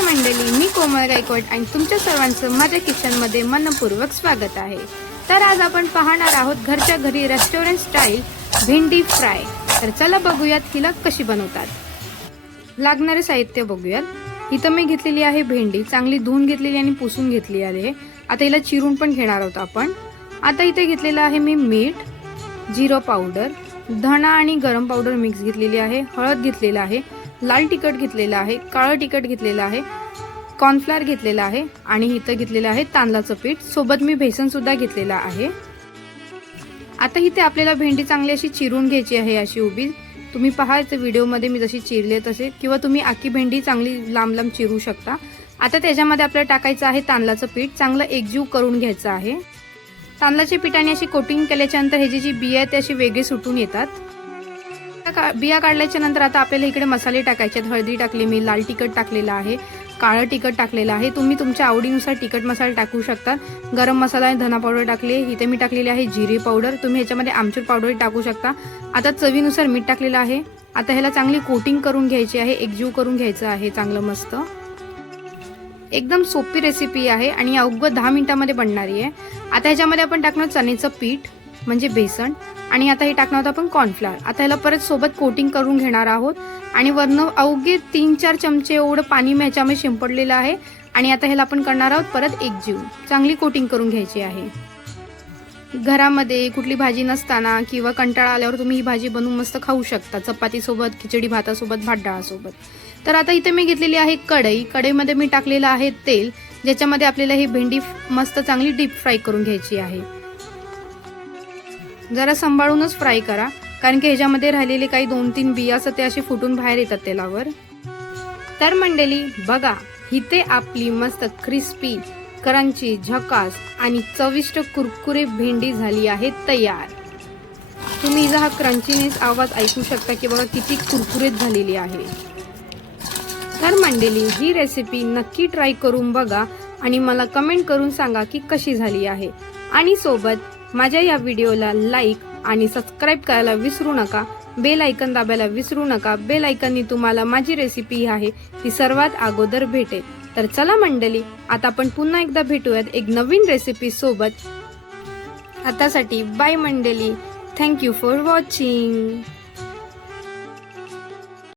नमस्कार मंडळी, मी कोमल गायकवाड आणि तुमच्या सर्वांचं माझ्या किचनमध्ये मनपूर्वक स्वागत आहे। तर आज आपण पाहणार आहोत घरच्या घरी रेस्टॉरंट स्टाईल भेंडी फ्राय। तर चला बघूयात हिला कशी बनवतात। लागणारे साहित्य बघूयात। इथं मी घेतलेली आहे भेंडी, चांगली धुवून घेतलेली आणि पुसून घेतली आहे। आता हिला चिरून पण घेणार आहोत आपण। आता इथे घेतलेलं आहे मी मीठ, जिरं पावडर, धना आणि गरम पावडर मिक्स घेतलेली आहे, हळद घेतलेला आहे, लाल तिखट घेतलेला आहे, काळं तिखट घेतलेला आहे, कॉर्नफ्लोअर घेतलेला आहे आणि इथं घेतलेलं आहे तांदळाचं पीठ, सोबत मी बेसन सुद्धा घेतलेला आहे। आता इथे आपल्याला भेंडी चांगली अशी चिरून घ्यायची आहे, अशी उभी। तुम्ही पहा इथे व्हिडिओमध्ये मी जशी चिरले तसे, किंवा तुम्ही आखी भेंडी चांगली लांब लांब चिरू शकता। आता त्याच्यामध्ये आपल्याला टाकायचं आहे तांदळाचं पीठ, चांगलं एकजीव करून घ्यायचं आहे। तांदळाच्या पिठाने अशी कोटिंग केल्याच्या नंतर ह्याची जी बिया आहेत ते अशी वेगळी सुटून येतात। बिया काढल्याच्या नंतर आता आपल्याला इकडे मसाले टाकायचे आहेत। हळदी टाकली मी, लाल तिखट टाकलेला आहे, काळं तिखट टाकलेलं आहे, तुम्ही तुमच्या आवडीनुसार तिखट मसाला टाकू शकता। गरम मसाला आणि धना पावडर टाकले, इथे मी टाकलेली आहे जिरे पावडर, तुम्ही ह्याच्यामध्ये आमचूर पावडर टाकू शकता। आता चवीनुसार मीठ टाकलेलं आहे। आता ह्याला चांगली कोटिंग करून घ्यायची आहे, एकजीव करून घ्यायचं आहे चांगलं मस्त। एकदम सोपी रेसिपी आहे आणि अवघं 10 मिनिटांमध्ये बनणारी आहे। आता ह्याच्यामध्ये आपण टाकणार चण्याचं पीठ म्हणजे बेसन, आणि आता हे टाकणार आहोत आपण कॉर्नफ्लोअर। आता ह्याला परत सोबत कोटिंग करून घेणार आहोत आणि वरनं अवघे 3-4 चमचे एवढं पाणी मी ह्याच्यामध्ये शिंपडलेलं आहे। आणि आता ह्याला आपण करणार आहोत परत एकजीव, चांगली कोटिंग करून घ्यायची आहे। घरामध्ये कुठली भाजी नसताना किंवा कंटाळा आल्यावर तुम्ही ही भाजी बनवून मस्त खाऊ शकता, चपाती सोबत, खिचडी भातासोबत, भात डाळासोबत। तर आता इथे मी घेतलेली आहे कढई, कढईमध्ये मी टाकलेलं आहे तेल, ज्याच्यामध्ये आपल्याला ही भेंडी मस्त चांगली डीप फ्राय करून घ्यायची आहे। जरा सांभाळूनच फ्राय करा, कारण की ह्याच्यामध्ये राहिलेले काही 2-3 बिया असतात ते असे फुटून बाहेर येतात तेलावर। तर मंडळी बघा, इथे आपली मस्त क्रिस्पी, क्रंची, झकास आणि चविष्ट कुरकुरे भेंडी झाली आहे तयार। तुम्ही हा क्रंचीनेस आवाज ऐकू शकता की बघा किती कुरकुरीत झालेली आहे। तर मंडळी ही रेसिपी नक्की ट्राय करून बघा आणि मला कमेंट करून सांगा की कशी झाली आहे। आणि सोबत माझ्या या व्हिडिओला लाईक आणि सबस्क्राईब करायला विसरू नका, बेल आयकॉन दाबायला विसरू नका। बेल आयकॉननी तुम्हाला माझी रेसिपी आहे ती सर्वात अगोदर भेटेल। तर चला मंडळी, आता आपण पुन्हा एकदा भेटूयात एक नवीन रेसिपी सोबत। आतासाठी बाय मंडळी, थँक्यू फॉर वॉचिंग।